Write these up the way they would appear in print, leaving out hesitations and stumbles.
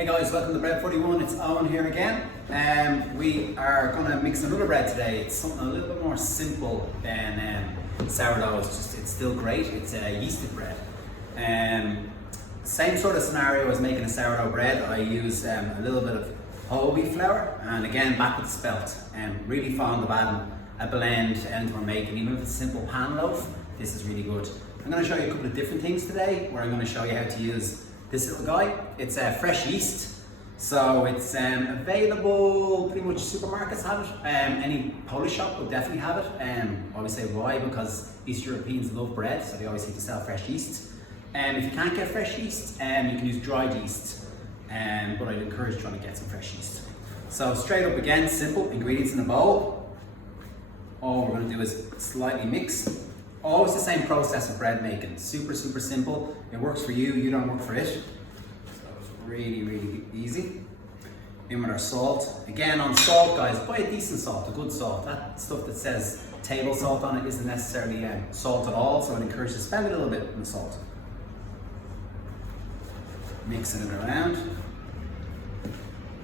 Hey guys, welcome to Bread 41. It's Owen here again. We are going to mix another bread today. It's something a little bit more simple than sourdough. It's still great. It's a yeasted bread. Same sort of scenario as making a sourdough bread. I use a little bit of whole wheat flour and again back with the spelt. Really fond of adding a blend to anything we're making, even if it's a simple pan loaf. This is really good. I'm going to show you a couple of different things today where I'm going to show you how to use this little guy. It's fresh yeast, so it's available, pretty much supermarkets have it. Any Polish shop will definitely have it. I always say why, because East Europeans love bread, so they always seem to sell fresh yeast. If you can't get fresh yeast, you can use dried yeast, but I'd encourage trying to get some fresh yeast. So straight up again, simple ingredients in a bowl. All we're going to do is slightly mix. Always the same process of bread making. Super simple. It works for you, you don't work for it. So it's really easy. In with our salt. Again, on salt, guys, buy a decent salt, a good salt. That stuff that says table salt on it isn't necessarily salt at all, so I'd encourage you to spend a little bit on the salt. Mixing it around.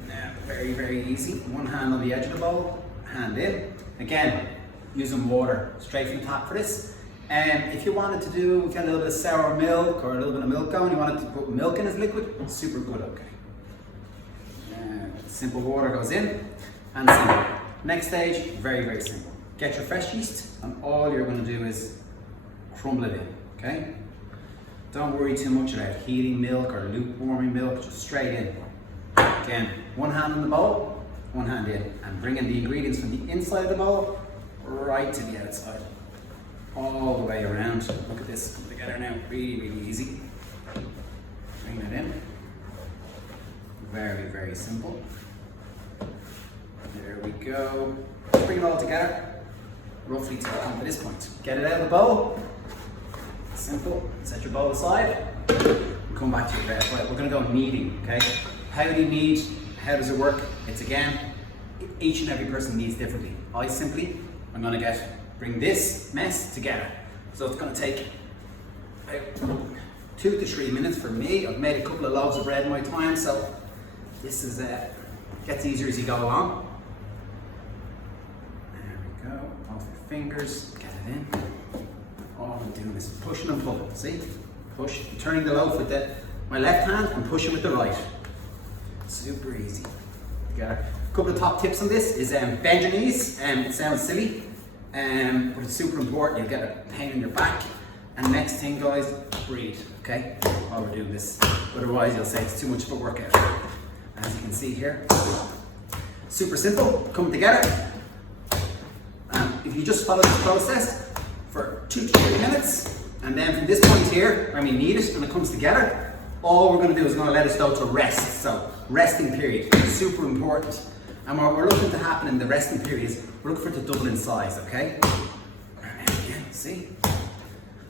Now, very easy. One hand on the edge of the bowl, hand in. Again, using water straight from the tap for this. If you wanted to do, get a little bit of sour milk or a little bit of milk going, you wanted to put milk in as liquid, super good, okay. Simple water goes in, and simple. Next stage, very simple. Get your fresh yeast, and all you're going to do is crumble it in, okay? Don't worry too much about heating milk or lukewarming milk, just straight in. Again, one hand in the bowl, one hand in, and bring in the ingredients from the inside of the bowl right to the outside. All the way around. Look at this come together now. Really easy. Bring it in. Very simple. There we go. Bring it all together. Roughly to the top of this point. Get it out of the bowl. Simple. Set your bowl aside. Come back to your bread. Right, we're going to go kneading. Okay. How do you knead? How does it work? It's again, each and every person kneads differently. I'm going to bring this mess together. So it's going to take about 2 to 3 minutes for me. I've made a couple of loaves of bread in my time, so this is gets easier as you go along. There we go. Off your fingers, get it in. All I'm doing is pushing and pulling. See? Push. I'm turning the loaf with my left hand and pushing with the right. Super easy. Together. A couple of top tips on this is bend your knees. It sounds silly. But it's super important. You'll get a pain in your back. And next thing, guys, breathe, okay? While we're doing this. Otherwise, you'll say it's too much of a workout. As you can see here, super simple, come together. If you just follow this process for 2 to 3 minutes, and then from this point here, when we knead it and it comes together, all we're gonna do is gonna let us go to rest. So, resting period, super important. And what we're looking to happen in the resting period is we're looking for it to double in size, okay? And again, see?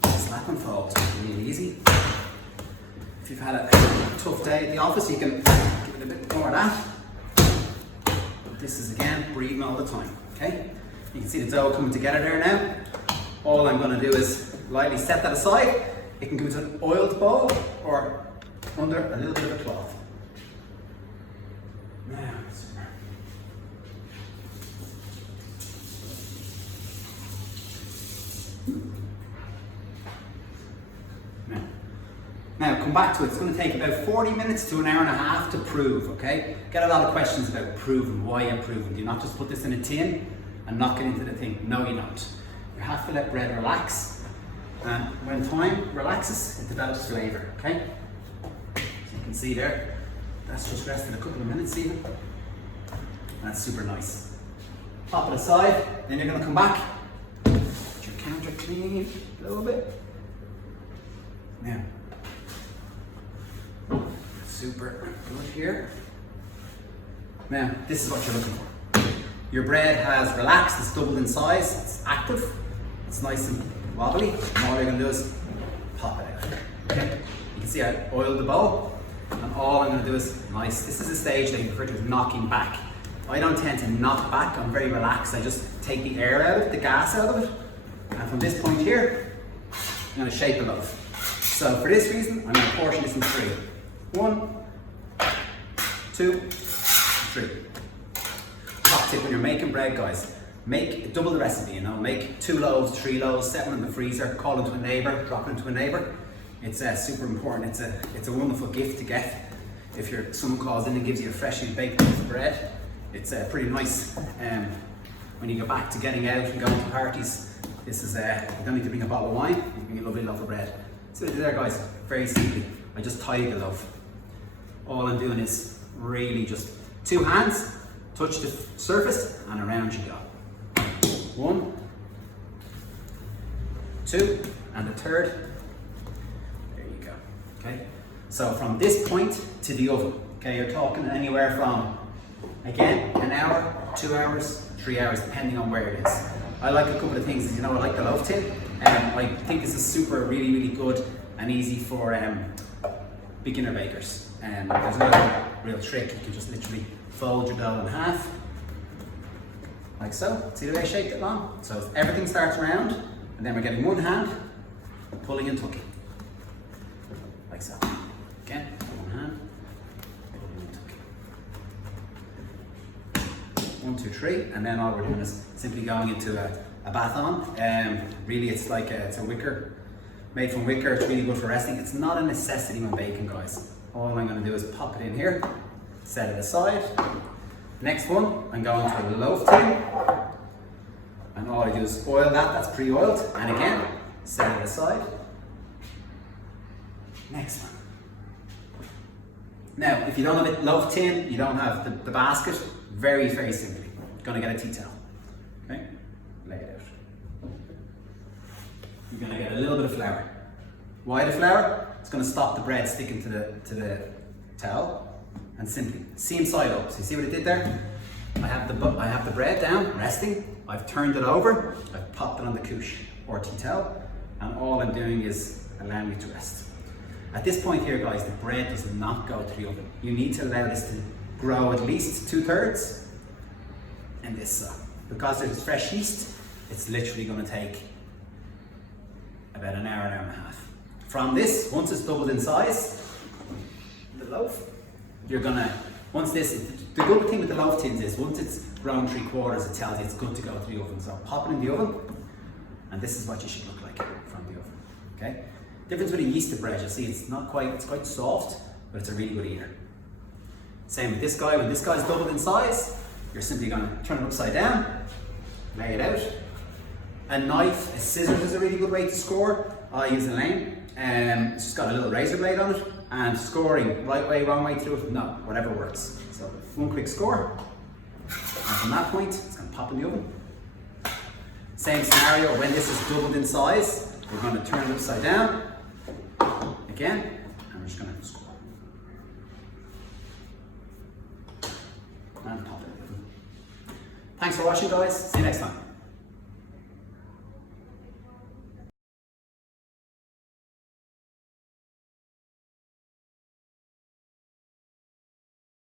Slap and fold, really easy. If you've had a tough day at the office, you can give it a bit more of that. But this is again, breathing all the time, okay? You can see the dough coming together there now. All I'm gonna do is lightly set that aside. It can go to an oiled bowl or under a little bit of a cloth. Now, Now come back to it. It's going to take about 40 minutes to an hour and a half to prove, okay? Get a lot of questions about proving, why I'm proving. Do you not just put this in a tin and knock it into the thing? No, you don't. You have to let bread relax. And when time relaxes, it develops flavour, okay? So you can see there, that's just rested a couple of minutes even. That's super nice. Pop it aside, then you're going to come back. Get your counter clean a little bit. Now, super good here. Now, this is what you're looking for. Your bread has relaxed, it's doubled in size, it's active, it's nice and wobbly. And all you're going to do is pop it out. Okay? You can see I oiled the bowl, and all I'm going to do is nice. This is the stage that you refer to as knocking back. I don't tend to knock back, I'm very relaxed. I just take the air out of it, the gas out of it, and from this point here, I'm going to shape a loaf. So for this reason, I'm going to portion this in 3. 1, 2, 3. Top tip when you're making bread, guys, double the recipe, you know, make 2 loaves, 3 loaves, set one in the freezer, call into a neighbor, drop it into a neighbor. It's super important. It's a wonderful gift to get. If someone calls in and gives you a freshly baked piece of bread, it's pretty nice. When you go back to getting out and going to parties, this is, you don't need to bring a bottle of wine, you bring a lovely loaf of bread. So what I do there, guys, very simply, I just tidy the loaf. All I'm doing is really just 2 hands, touch the surface, and around you go. 1, 2, and the third. There you go, okay? So from this point to the oven, okay, you're talking anywhere from, again, an hour, 2 hours, 3 hours, depending on where it is. I like a couple of things, you know, I like the loaf tin. I think this is really, really good and easy for beginner bakers. There's no real trick. You can just literally fold your dough in half, like so. See the way I shaped it long? So everything starts round, and then we're getting one hand, pulling and tucking, like so. Again, one hand, pulling and tucking. 1, 2, 3, and then all we're doing is simply going into a baton. Really, it's like it's a wicker, made from wicker. It's really good for resting. It's not a necessity when baking, guys. All I'm going to do is pop it in here, set it aside. Next one, I'm going to a loaf tin, and all I do is oil that's pre-oiled, and again, set it aside. Next one. Now, if you don't have a loaf tin, you don't have the basket, very, very simply, you're going to get a tea towel, okay? Lay it out. You're going to get a little bit of flour. Why the flour? It's going to stop the bread sticking to the towel. And simply, seam side up. So you see what I did there? I have the bread down, resting. I've turned it over. I've popped it on the couche or tea towel. And all I'm doing is allowing it to rest. At this point here, guys, the bread does not go to the oven. You need to allow this to grow at least 2/3. And this, because there's fresh yeast, it's literally going to take about an hour and a half. From this, once it's doubled in size, the loaf, you're gonna, the good thing with the loaf tins is once it's grown 3/4, it tells you it's good to go to the oven. So pop it in the oven, and this is what you should look like from the oven, okay? Difference with a yeasted bread, you'll see it's quite soft, but it's a really good eater. Same with this guy, when this guy's doubled in size, you're simply gonna turn it upside down, lay it out. A knife, a scissors is a really good way to score. I use a lame, it's just got a little razor blade on it, and scoring right way, wrong way through it, no, whatever works. So one quick score, and from that point, it's gonna pop in the oven. Same scenario, when this is doubled in size, we're gonna turn it upside down, again, and we're just gonna score. And pop it in the oven. Thanks for watching, guys, see you next time.